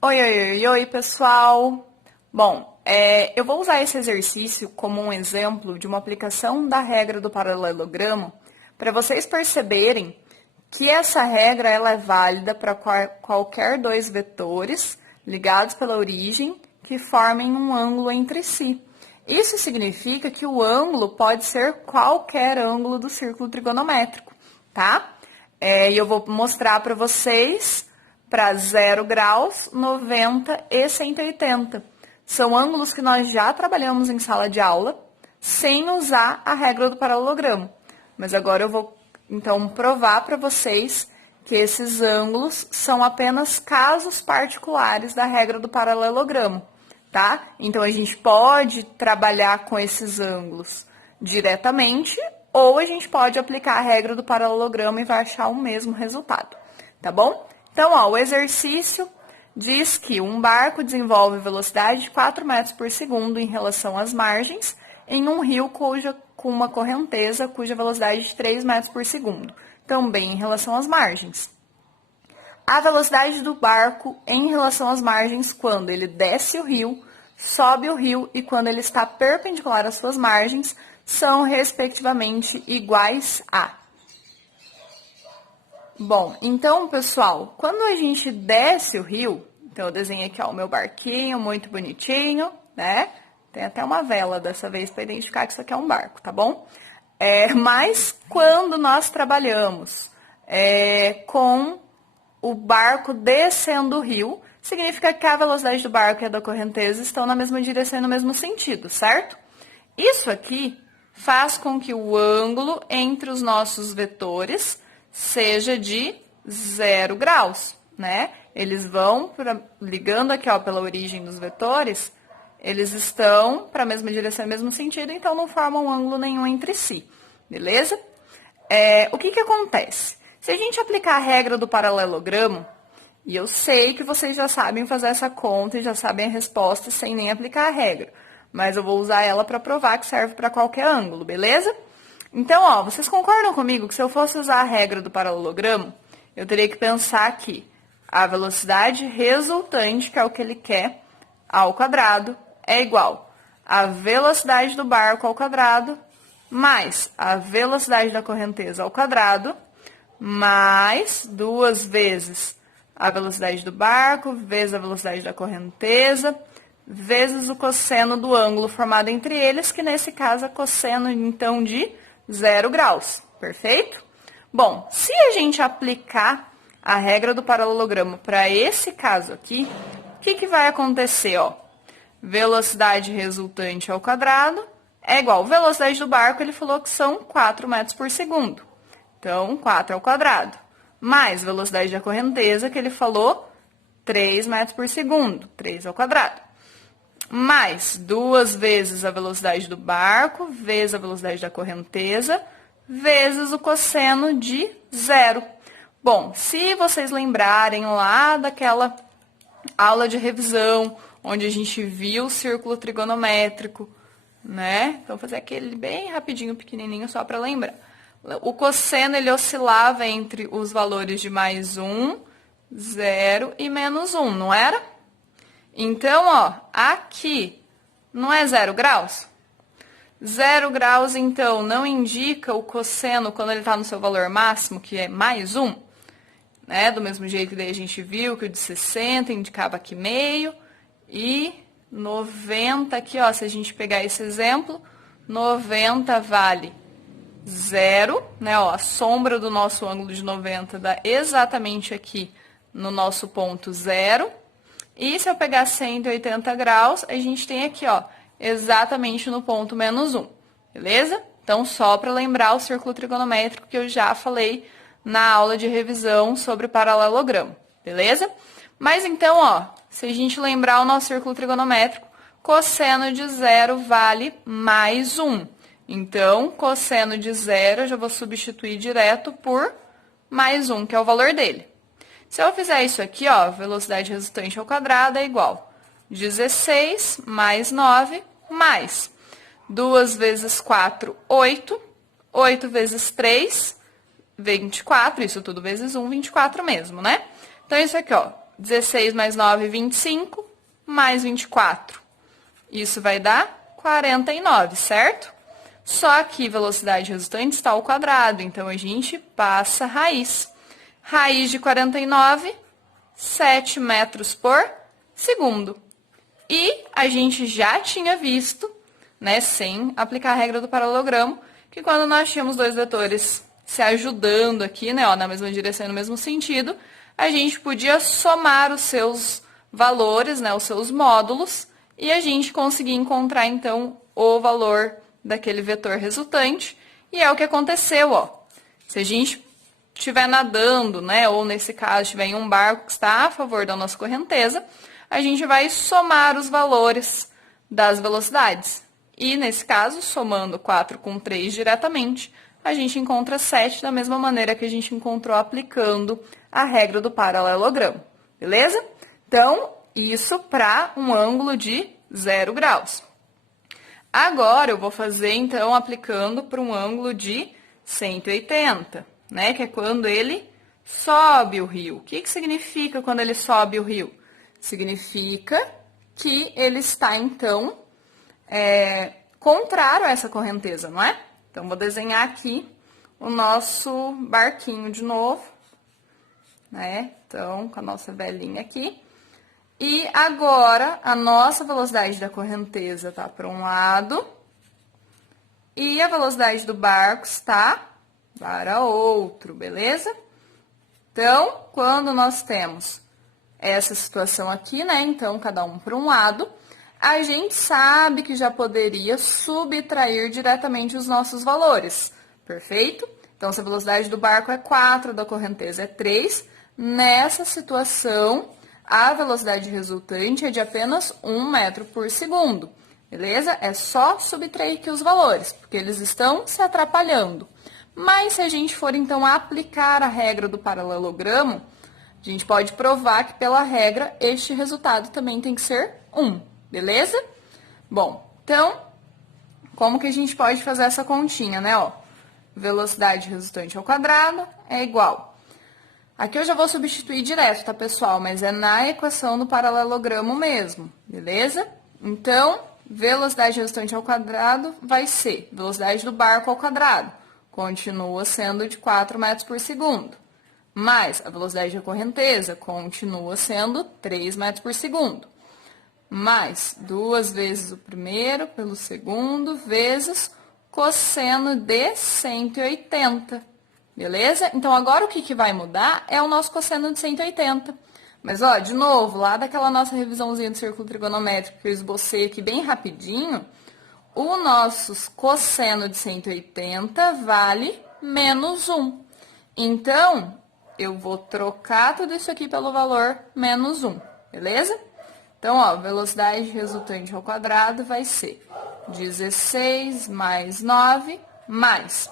Oi, oi, oi, oi, pessoal! Bom, eu vou usar esse exercício como um exemplo de uma aplicação da regra do paralelogramo para vocês perceberem que essa regra ela é válida para qualquer dois vetores ligados pela origem que formem um ângulo entre si. Isso significa que o ângulo pode ser qualquer ângulo do círculo trigonométrico, tá? E eu vou mostrar para vocês para 0 graus, 90 e 180. São ângulos que nós já trabalhamos em sala de aula, sem usar a regra do paralelogramo. Mas agora eu vou, então, provar para vocês que esses ângulos são apenas casos particulares da regra do paralelogramo, tá? Então, a gente pode trabalhar com esses ângulos diretamente, ou a gente pode aplicar a regra do paralelogramo e vai achar o mesmo resultado, tá bom? Então, ó, o exercício diz que um barco desenvolve velocidade de 4 metros por segundo em relação às margens em um rio com uma correnteza cuja velocidade é de 3 metros por segundo, também em relação às margens. A velocidade do barco em relação às margens quando ele desce o rio, sobe o rio e quando ele está perpendicular às suas margens são, respectivamente, iguais a... Bom, então, pessoal, quando a gente desce o rio, então eu desenhei aqui, ó, o meu barquinho, muito bonitinho, né? Tem até uma vela dessa vez para identificar que isso aqui é um barco, tá bom? Mas quando nós trabalhamos com o barco descendo o rio, significa que a velocidade do barco e a da correnteza estão na mesma direção e no mesmo sentido, certo? Isso aqui faz com que o ângulo entre os nossos vetores seja de 0 graus, né? Eles vão, ligando aqui, ó, pela origem dos vetores, eles estão para a mesma direção e mesmo sentido, então não formam ângulo nenhum entre si, beleza? O que acontece? Se a gente aplicar a regra do paralelogramo, e eu sei que vocês já sabem fazer essa conta e já sabem a resposta sem nem aplicar a regra, mas eu vou usar ela para provar que serve para qualquer ângulo, beleza? Então, ó, vocês concordam comigo que se eu fosse usar a regra do paralelogramo, eu teria que pensar que a velocidade resultante, que é o que ele quer, ao quadrado, é igual a velocidade do barco ao quadrado, mais a velocidade da correnteza ao quadrado, mais 2 vezes a velocidade do barco, vezes a velocidade da correnteza, vezes o cosseno do ângulo formado entre eles, que nesse caso é cosseno, então, de 0 graus, perfeito? Bom, se a gente aplicar a regra do paralelogramo para esse caso aqui, o que vai acontecer, ó? Velocidade resultante ao quadrado é igual a velocidade do barco, ele falou que são 4 metros por segundo. Então, 4 ao quadrado. Mais velocidade da correnteza, que ele falou 3 metros por segundo, 3 ao quadrado. Mais 2 vezes a velocidade do barco, vezes a velocidade da correnteza, vezes o cosseno de 0. Bom, se vocês lembrarem lá daquela aula de revisão, onde a gente viu o círculo trigonométrico, né? Então, vou fazer aquele bem rapidinho, pequenininho, só para lembrar. O cosseno, ele oscilava entre os valores de mais 1, 0 e menos 1, não era? Então, ó, aqui não é 0 graus? 0 graus, então, não indica o cosseno quando ele está no seu valor máximo, que é mais 1, né? Do mesmo jeito que daí a gente viu que o de 60 indicava aqui meio, e 90 aqui, ó, se a gente pegar esse exemplo, 90 vale 0, né? Ó, a sombra do nosso ângulo de 90 dá exatamente aqui no nosso ponto 0. E se eu pegar 180 graus, a gente tem aqui, ó, exatamente no ponto menos 1, beleza? Então, só para lembrar o círculo trigonométrico que eu já falei na aula de revisão sobre paralelogramo, beleza? Mas então, ó, se a gente lembrar o nosso círculo trigonométrico, cosseno de 0 vale mais 1. Então, cosseno de 0 eu já vou substituir direto por mais 1, que é o valor dele. Se eu fizer isso aqui, ó, velocidade resultante ao quadrado é igual a 16 mais 9 mais 2 vezes 4, 8. 8 vezes 3, 24. Isso tudo vezes 1, 24 mesmo, né? Então, isso aqui, ó, 16 mais 9, 25, mais 24. Isso vai dar 49, certo? Só que velocidade resultante está ao quadrado, então a gente passa a raiz. Raiz de 49, 7 metros por segundo. E a gente já tinha visto, né, sem aplicar a regra do paralelogramo, que quando nós tínhamos dois vetores se ajudando aqui, né, ó, na mesma direção e no mesmo sentido, a gente podia somar os seus valores, né, os seus módulos, e a gente conseguia encontrar, então, o valor daquele vetor resultante, e é o que aconteceu, ó. Se a gente estiver nadando, né, ou nesse caso estiver em um barco que está a favor da nossa correnteza, a gente vai somar os valores das velocidades. E, nesse caso, somando 4 com 3 diretamente, a gente encontra 7 da mesma maneira que a gente encontrou aplicando a regra do paralelogramo. Beleza? Então, isso para um ângulo de 0 graus. Agora, eu vou fazer, então, aplicando para um ângulo de 180, né? Que é quando ele sobe o rio. O que significa quando ele sobe o rio? Significa que ele está, então, contrário a essa correnteza, não é? Então, vou desenhar aqui o nosso barquinho de novo, né? Então, com a nossa velinha aqui. E agora, a nossa velocidade da correnteza está para um lado e a velocidade do barco está para outro, beleza? Então, quando nós temos essa situação aqui, né? Então, cada um para um lado, a gente sabe que já poderia subtrair diretamente os nossos valores, perfeito? Então, se a velocidade do barco é 4, da correnteza é 3, nessa situação, a velocidade resultante é de apenas 1 metro por segundo, beleza? É só subtrair aqui os valores, porque eles estão se atrapalhando. Mas, se a gente for, então, aplicar a regra do paralelogramo, a gente pode provar que, pela regra, este resultado também tem que ser 1, beleza? Bom, então, como que a gente pode fazer essa continha, né? Ó, velocidade resultante ao quadrado é igual. Aqui eu já vou substituir direto, tá, pessoal? Mas é na equação do paralelogramo mesmo, beleza? Então, velocidade resultante ao quadrado vai ser velocidade do barco ao quadrado. Continua sendo de 4 metros por segundo. Mais a velocidade da correnteza continua sendo 3 metros por segundo. Mais 2 vezes o primeiro pelo segundo, vezes cosseno de 180. Beleza? Então, agora o que vai mudar é o nosso cosseno de 180. Mas, ó, de novo, lá daquela nossa revisãozinha do círculo trigonométrico que eu esbocei aqui bem rapidinho, o nosso cosseno de 180 vale menos 1. Então, eu vou trocar tudo isso aqui pelo valor menos 1, beleza? Então, ó, velocidade resultante ao quadrado vai ser 16 mais 9 mais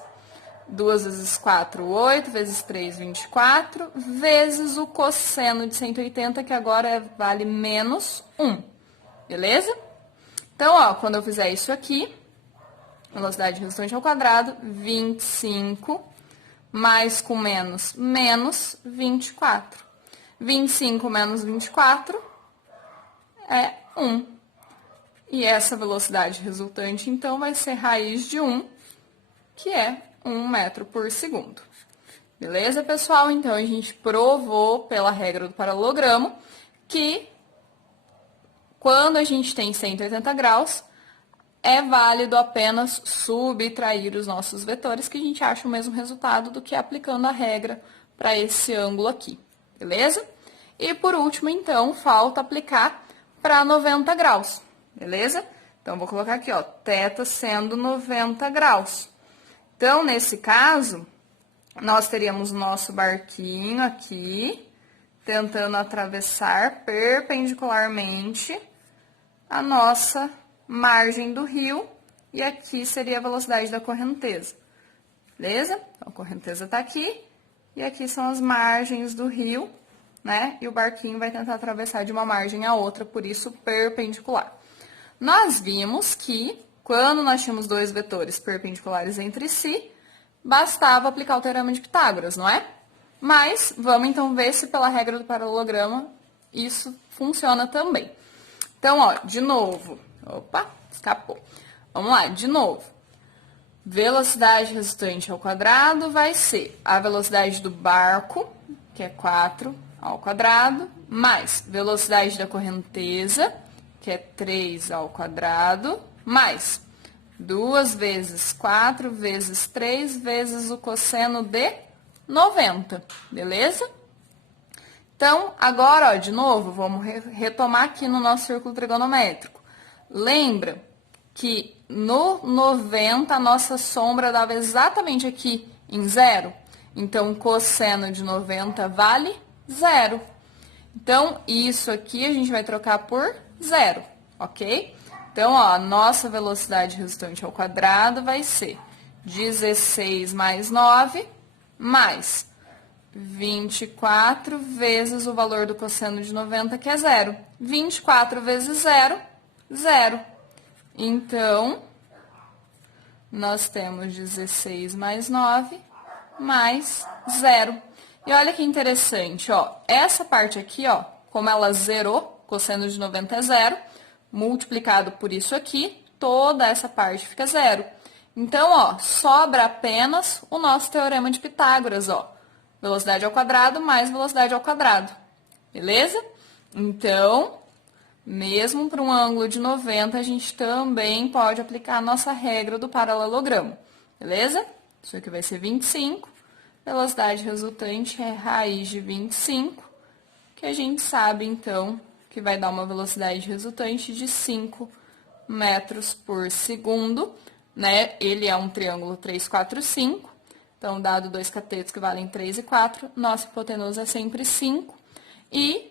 2 vezes 4, 8, vezes 3, 24, vezes o cosseno de 180, que agora vale menos 1, beleza? Então, ó, quando eu fizer isso aqui, velocidade resultante ao quadrado, 25, mais com menos, menos 24. 25 menos 24 é 1. E essa velocidade resultante, então, vai ser raiz de 1, que é 1 metro por segundo. Beleza, pessoal? Então, a gente provou pela regra do paralelogramo que quando a gente tem 180 graus, é válido apenas subtrair os nossos vetores, que a gente acha o mesmo resultado do que aplicando a regra para esse ângulo aqui. Beleza? E por último, então, falta aplicar para 90 graus. Beleza? Então, vou colocar aqui, ó, θ sendo 90 graus. Então, nesse caso, nós teríamos o nosso barquinho aqui, tentando atravessar perpendicularmente a nossa margem do rio, e aqui seria a velocidade da correnteza. Beleza? Então, a correnteza tá aqui, e aqui são as margens do rio, né? E o barquinho vai tentar atravessar de uma margem a outra, por isso perpendicular. Nós vimos que, quando nós tínhamos dois vetores perpendiculares entre si, bastava aplicar o teorema de Pitágoras, não é? Mas, vamos então ver se pela regra do paralelogramo isso funciona também. Então, ó, de novo. Opa, escapou. Vamos lá, de novo. Velocidade resultante ao quadrado vai ser a velocidade do barco, que é 4 ao quadrado, mais velocidade da correnteza, que é 3 ao quadrado, mais 2 vezes 4 vezes 3 vezes o cosseno de 90, beleza? Então, agora, ó, de novo, vamos retomar aqui no nosso círculo trigonométrico. Lembra que no 90 a nossa sombra dava exatamente aqui em 0? Então, cosseno de 90 vale 0. Então, isso aqui a gente vai trocar por 0, ok? Então, ó, a nossa velocidade resultante ao quadrado vai ser 16 mais 9 mais 24 vezes o valor do cosseno de 90, que é 0. 24 vezes 0, 0. Então, nós temos 16 mais 9 mais 0. E olha que interessante, ó. Essa parte aqui, ó, como ela zerou, cosseno de 90 é 0, multiplicado por isso aqui, toda essa parte fica 0. Então, ó, sobra apenas o nosso teorema de Pitágoras, ó. Velocidade ao quadrado mais velocidade ao quadrado. Beleza? Então, mesmo para um ângulo de 90, a gente também pode aplicar a nossa regra do paralelogramo. Beleza? Isso aqui vai ser 25. Velocidade resultante é raiz de 25, que a gente sabe, então, que vai dar uma velocidade resultante de 5 metros por segundo, né? Ele é um triângulo 3, 4, 5. Então, dado dois catetos que valem 3 e 4, nossa hipotenusa é sempre 5. E,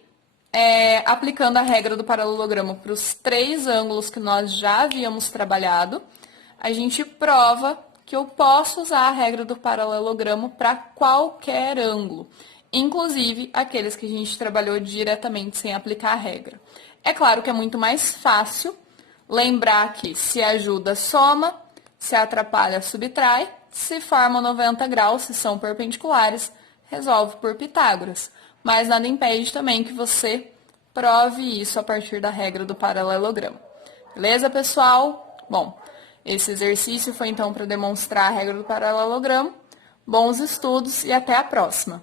aplicando a regra do paralelogramo para os 3 ângulos que nós já havíamos trabalhado, a gente prova que eu posso usar a regra do paralelogramo para qualquer ângulo, inclusive aqueles que a gente trabalhou diretamente sem aplicar a regra. É claro que é muito mais fácil lembrar que se ajuda, soma, se atrapalha, subtrai, se forma 90 graus, se são perpendiculares, resolve por Pitágoras. Mas nada impede também que você prove isso a partir da regra do paralelogramo. Beleza, pessoal? Bom, esse exercício foi então para demonstrar a regra do paralelogramo. Bons estudos e até a próxima!